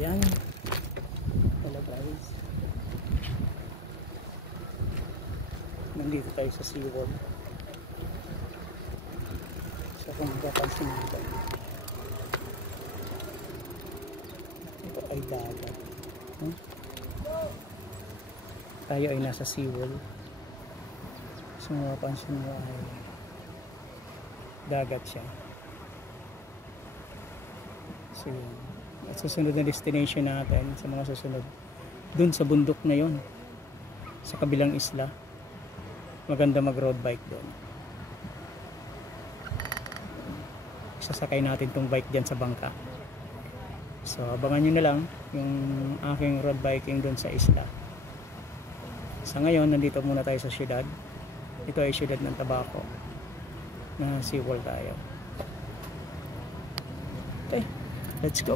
ayan. Hello guys. Nandito tayo sa SeaWorld. So kung mapapansin nito, ito ay dagat. Tayo ay nasa SeaWorld. So mapapansin mo ay dagat siya. So yun. At susunod na destination natin sa mga susunod, dun sa bundok na yun, sa kabilang isla. Maganda mag road bike doon. Sasakay natin tong bike dyan sa bangka. So abangan nyo na lang yung aking road biking doon sa isla. Sa ngayon nandito muna tayo sa syudad. Ito ay syudad ng Tabaco na SeaWorld tayo. Okay, let's go.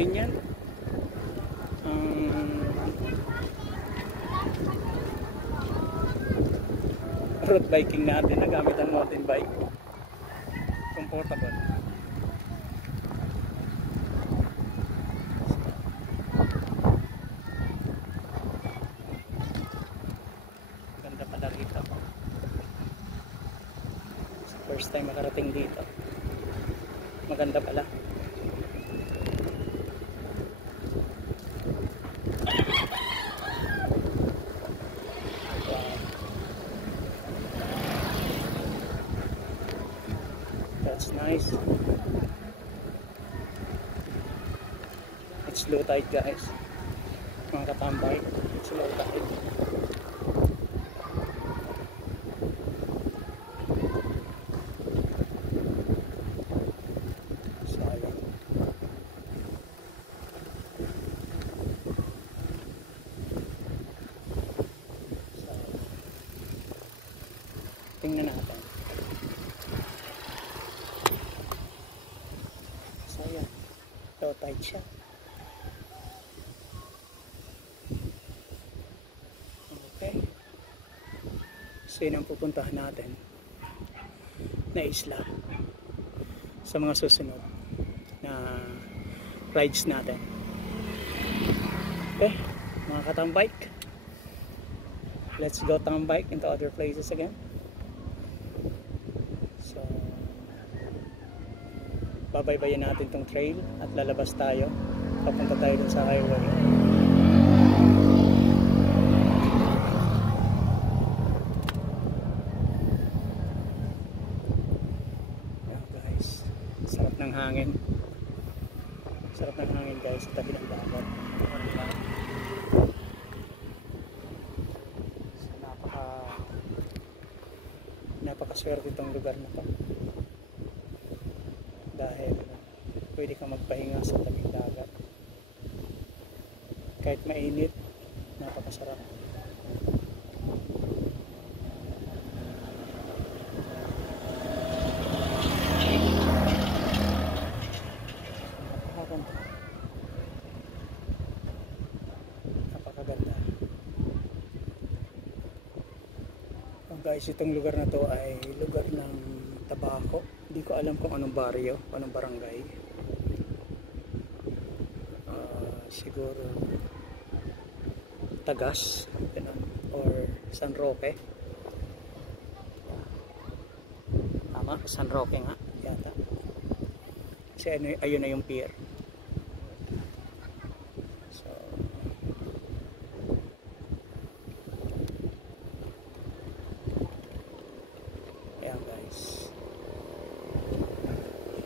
Yan road biking natin, nagamit ang mountain bike, comfortable. Ganda pala rito. First time makarating dito, maganda pala. That's nice. It's low tide guys, mga katambay. It's low tide. So ayan. So tingnan natin. Low tide siya. Okay. So yun ang pupuntahan natin na isla sa mga susunod na rides natin. Okay, mga katambike, let's go tambike into other places again. So babaybayin natin tong trail at lalabas tayo, papunta tayo dun sa highway. Ayan guys, sarap ng hangin, sarap ng hangin guys sa tabi ng dagat. So napakaswerte itong lugar na to, dahil pwede kang magpahinga sa tabing dagat. Kahit mainit, napakasarap. Napakaganda. Guys, itong lugar na to ay lugar ng Tabaco. Hindi ko alam kung anong baryo, anong barangay. Siguro Tagas or San Roque. Tama, San Roque nga yata. Kasi ayun na yung pier. So ayan guys.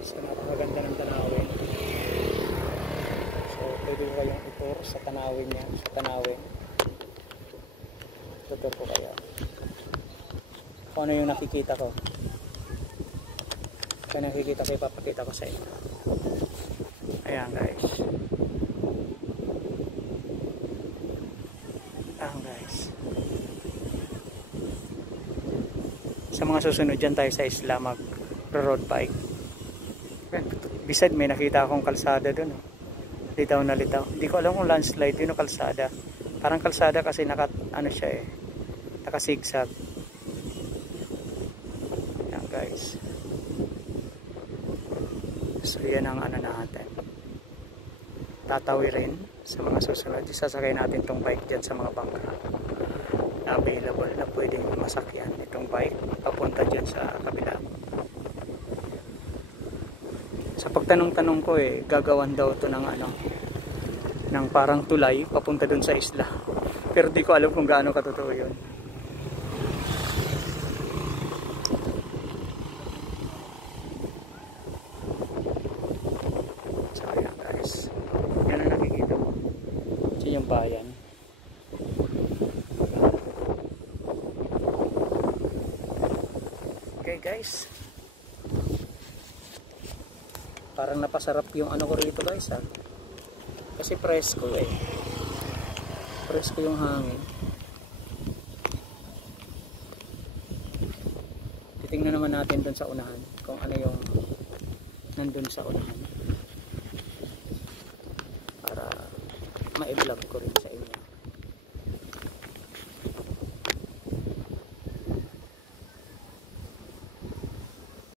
So napakaganda ng tanawin. So pwede ko kayong itur sa tanawin niya, sa tanawin. Tutur ko kayo kung ano yung nakikita ko. Kung nakikita ko, ipapakita ko sa inyo. Ayan guys. Ayan guys. Sa mga susunod dyan tayo sa isla mag road bike. Beside may nakita akong kalsada dun. Litaw na litaw. Hindi ko alam kung landslide yun o kalsada. Parang kalsada kasi naka ano siya eh. Nakasigsag. Yan guys. So yan ang ano natin. Tatawirin sa mga susunod. Sasakay natin tong bike dyan sa mga bangka. Na available na pwedeng masakyan itong bike papunta dyan sa kabila. Sa pagtanong-tanong ko eh, gagawan daw to ng ano, ng parang tulay papunta dun sa isla. Pero di ko alam kung gaano katotoo yun. So ayan guys, yan ang nakikita mo. Ito yung bayan. Okay guys, parang napasarap yung ano ko rito guys ha. Kasi presko eh. Presko yung hangin. Titingnan naman natin dun sa unahan kung ano yung nandun sa unahan. Para ma-vlog ko rin sa inyo.